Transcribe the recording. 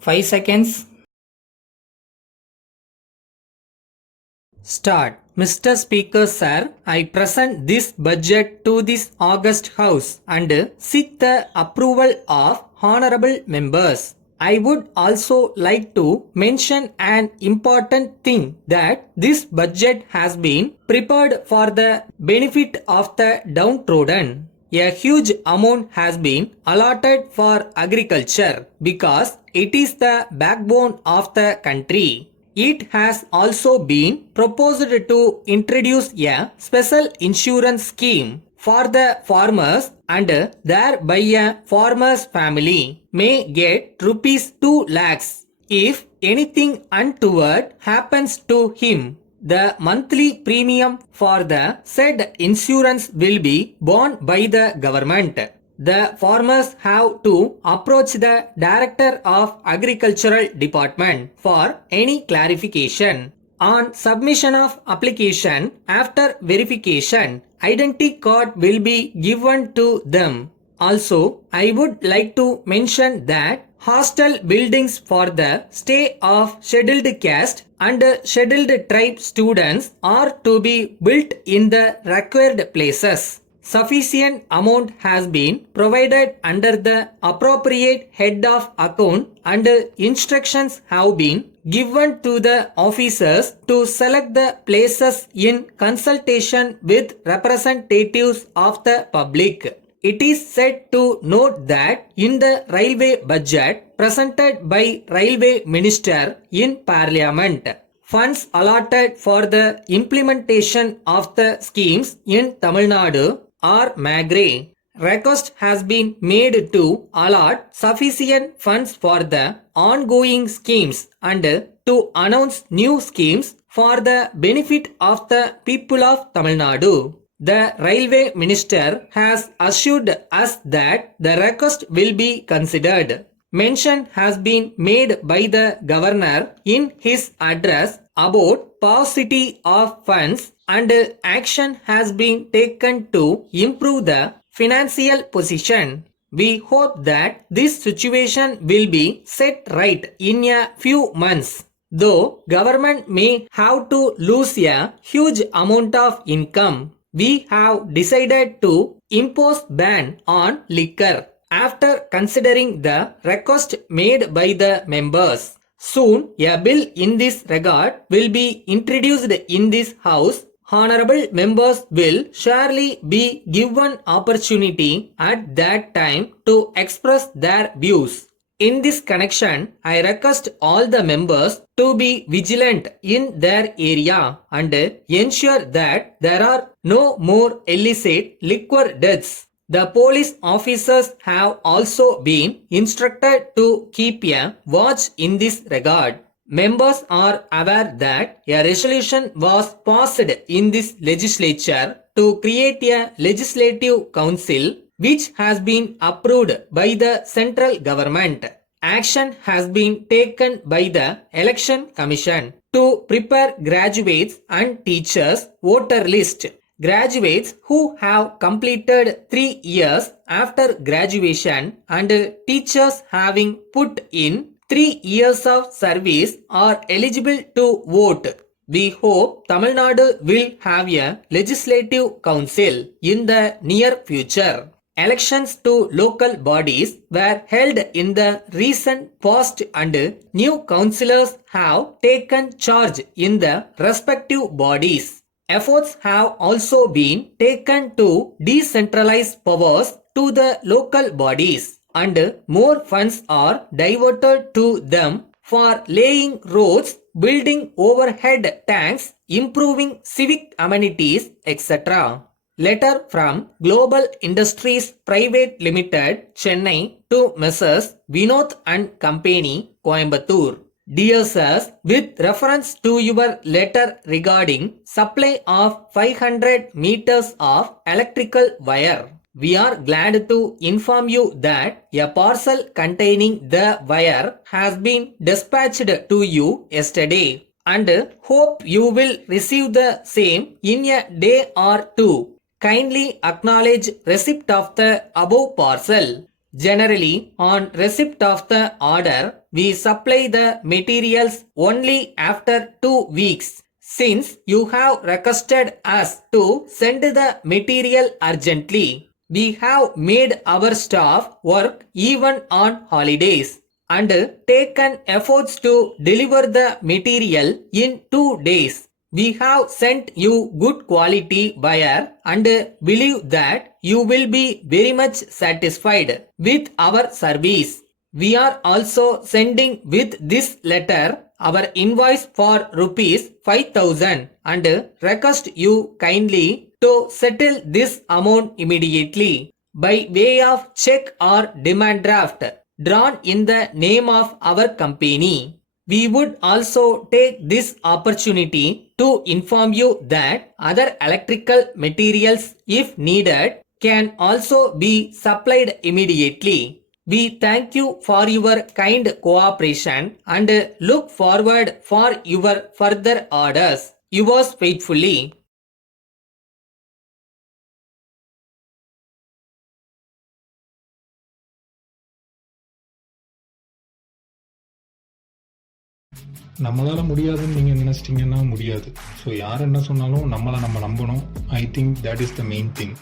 5 seconds. Start. Mr. Speaker Sir, I present this budget to this August House and seek the approval of honorable members. I would also like to mention an important thing that this budget has been prepared for the benefit of the downtrodden. A huge amount has been allotted for agriculture because it is the backbone of the country. It has also been proposed to introduce a special insurance scheme for the farmers and thereby a farmer's family may get rupees 2 lakhs if anything untoward happens to him. The monthly premium for the said insurance will be borne by the government. The farmers have to approach the Director of Agricultural Department for any clarification. On submission of application, after verification, identity card will be given to them. Also, I would like to mention that hostel buildings for the stay of scheduled caste and scheduled tribe students are to be built in the required places. Sufficient amount has been provided under the appropriate head of account and instructions have been given to the officers to select the places in consultation with representatives of the public. It is said to note that in the railway budget presented by Railway Minister in Parliament, funds allotted for the implementation of the schemes in Tamil Nadu are magre. Request has been made to allot sufficient funds for the ongoing schemes and to announce new schemes for the benefit of the people of Tamil Nadu. The Railway Minister has assured us that the request will be considered. Mention has been made by the Governor in his address about paucity of funds and action has been taken to improve the financial position. We hope that this situation will be set right in a few months. Though government may have to lose a huge amount of income, we have decided to impose ban on liquor after considering the request made by the members. Soon a bill in this regard will be introduced in this house. Honorable members will surely be given opportunity at that time to express their views. In this connection, I request all the members to be vigilant in their area and ensure that there are no more illicit liquor deaths. The police officers have also been instructed to keep a watch in this regard. Members are aware that a resolution was passed in this legislature to create a legislative council which has been approved by the central government. Action has been taken by the Election Commission to prepare graduates and teachers voter list. Graduates who have completed 3 years after graduation and teachers having put in 3 years of service are eligible to vote. We hope Tamil Nadu will have a legislative council in the near future. Elections to local bodies were held in the recent past and new councillors have taken charge in the respective bodies. Efforts have also been taken to decentralize powers to the local bodies and more funds are diverted to them for laying roads, building overhead tanks, improving civic amenities, etc. Letter from Global Industries Private Limited, Chennai to Messrs. Vinod and Company, Coimbatore. Dear Sirs, with reference to your letter regarding supply of 500 meters of electrical wire, we are glad to inform you that a parcel containing the wire has been dispatched to you yesterday and hope you will receive the same in a day or two. Kindly acknowledge receipt of the above parcel. Generally, on receipt of the order, we supply the materials only after 2 weeks. Since you have requested us to send the material urgently, we have made our staff work even on holidays and taken efforts to deliver the material in 2 days. We have sent you good quality buyer and believe that you will be very much satisfied with our service. We are also sending with this letter our invoice for rupees 5,000 and request you kindly to settle this amount immediately by way of check or demand draft drawn in the name of our company. We would also take this opportunity to inform you that other electrical materials, if needed, can also be supplied immediately. We thank you for your kind cooperation and look forward for your further orders. Yours faithfully. நம்மளால முடியாதுன்னு நீங்கள் நினச்சிட்டிங்கன்னா முடியாது. So யார் என்ன சொன்னாலும் நம்மளை நம்ம நம்பணும். I think that is the main thing.